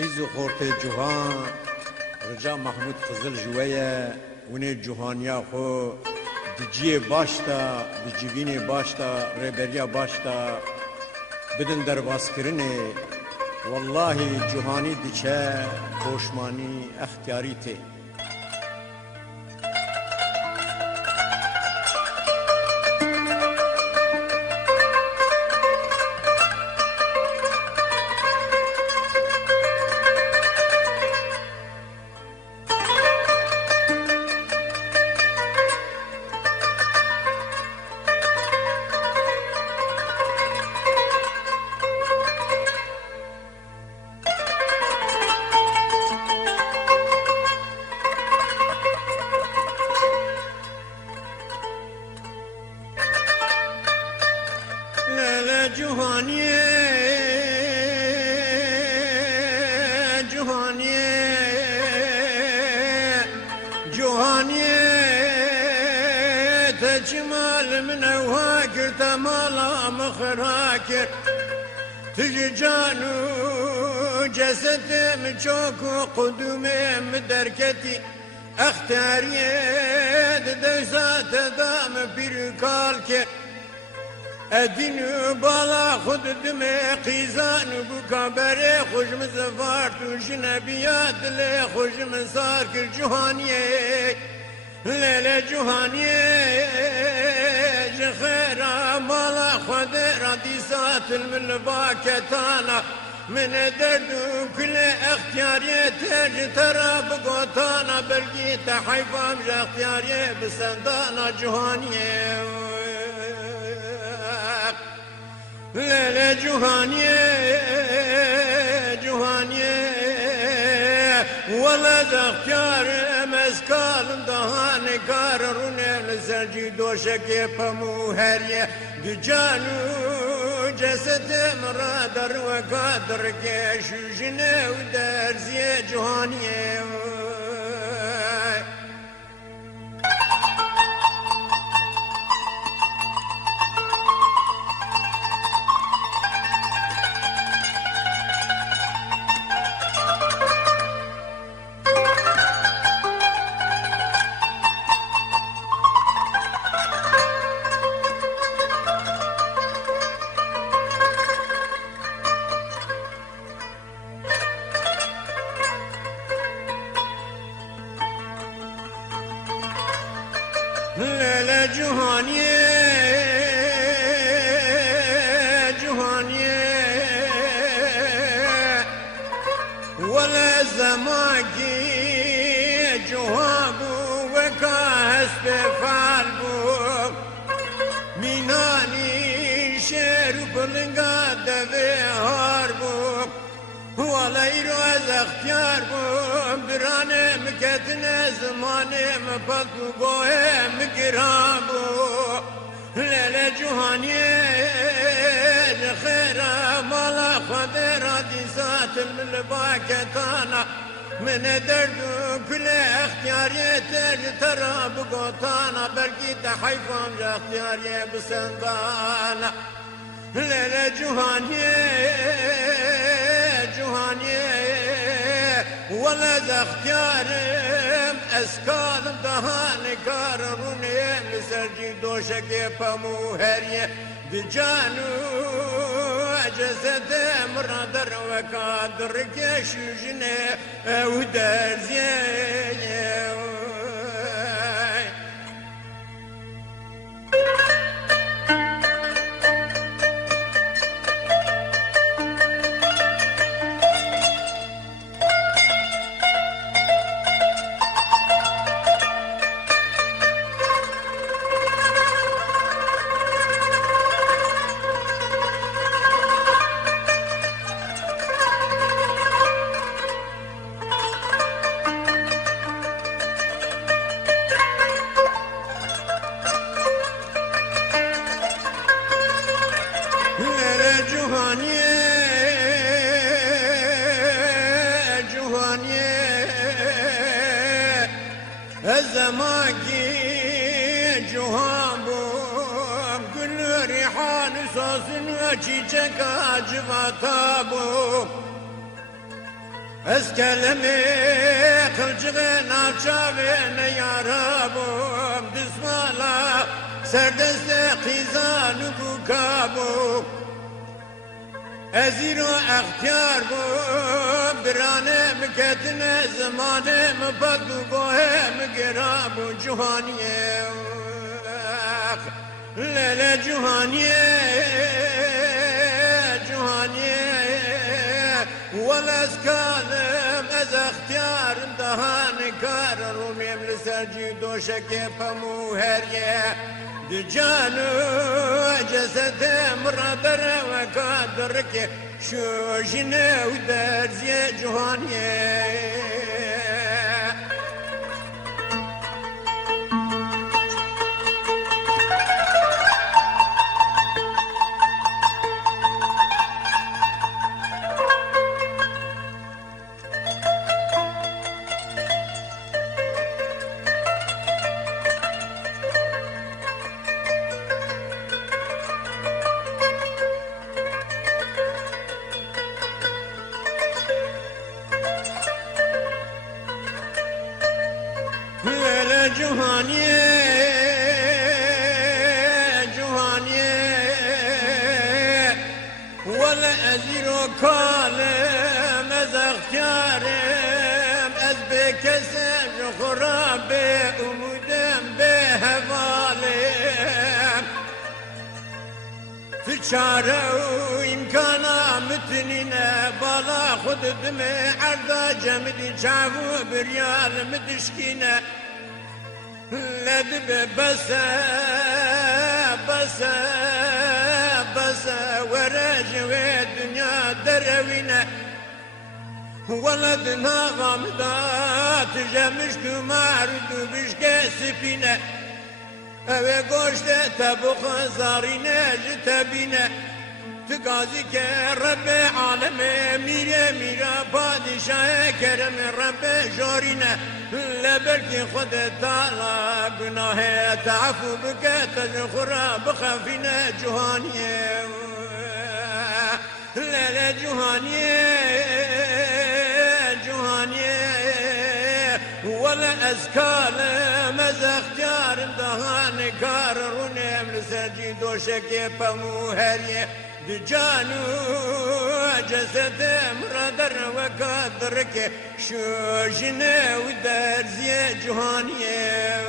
خیز و خورت جوهان رجا محمود خزل جویه ونه جوهانیا خو دجیه باشتا دجیوینه باشتا ریبریا باشتا بدن در باسکرنه والله جوهانی دچه خوشمانی اختیاری ته جوهانیه جوهانیه جوهانیه تجمال من وهاكر تمالا مخراكر تجي جانو جسدي مجوك وقدومي مدركتي اختاريت دزات دام بيركالكر ادین بالا خود دمه قیزان بو کابره خوش مزفار تو جنبیات لی خوش مسار کر جوهانیه لیل جوهانیه جخیرا بالا خود ردیسات الملباکتانا من دردو كل اختياري ترج ترى بقوتانا برقيت حيفام جا اختياري بسندانا جوهانية ليلة جوهانية جوهانية ولد اختيار مسكال دهان كاررون لسرجي دوشك بمو هريه دجانو جسد مرادر وقادر كشوجنا ودرزي جوهانية ليلة جوهانية جوهانية ولا زماكي جوابو وكاس بفالبو ميناني شير بلنقاد بهاربو ولا يروز اختيار بو برانه مكتنه زمانه مفضو قوه مقرابو ليلة جوهانية خيرا مالا خدرا دي ذات الملباكتانا من دردو كل اختياري ترج ترى بقوتانا برقيت حيفام جا اختياري بسندانا ليلة جوهانية جوهانية ولد اختيارم اسكال دهان كارروني مسرجي دوشك بمو هريه دجانو جسد مرادر وقادر كشوجنه ودرزيه زماكي جوهابو كل ريحان صوص وجيجك عجبتابو Ez kelime kılcığı navçavene yarabım Düzmala serdeste kizanı bu kabu Eziro ehtiyar bum Dirane müketine zamanı Mıpadu bohem gerabu Cuhaniye Lele Cuhaniye Cuhaniye Veles kalım ez ehtiyarım daha nikar Rumiyem liserci doşeke pamu heriye Canı cesedim radar ve kadir ki şu jine u derziye cuhaniye Cuhaniye, Cuhaniye Vele eziro kalem ez ehtiyarım Ez bekesem khurabe umudem be hevalim Tıçare imkana mütnine Bala khududme arda cemdi çavu biryal müdüşkine لدب بس بس بس ورجوي الدنيا دروينا ولدنا غامضات جمشت مارد بشكي سفينة اوه قوشت تبخ زارينا جتبينا تقاضي كرب عالم ميرا ميرا بادشاه كرم رب جارينا لبركي خد تعالى قناه تعفو بك تزخرا بخفينا جهانية لا لا جهانية جهانية ولا أزكال ماذا اختيار دهان كارروني من سجي دوشك بمو هريه Canı cesedim radar ve kadr ki şu jine u derziye cuhaniye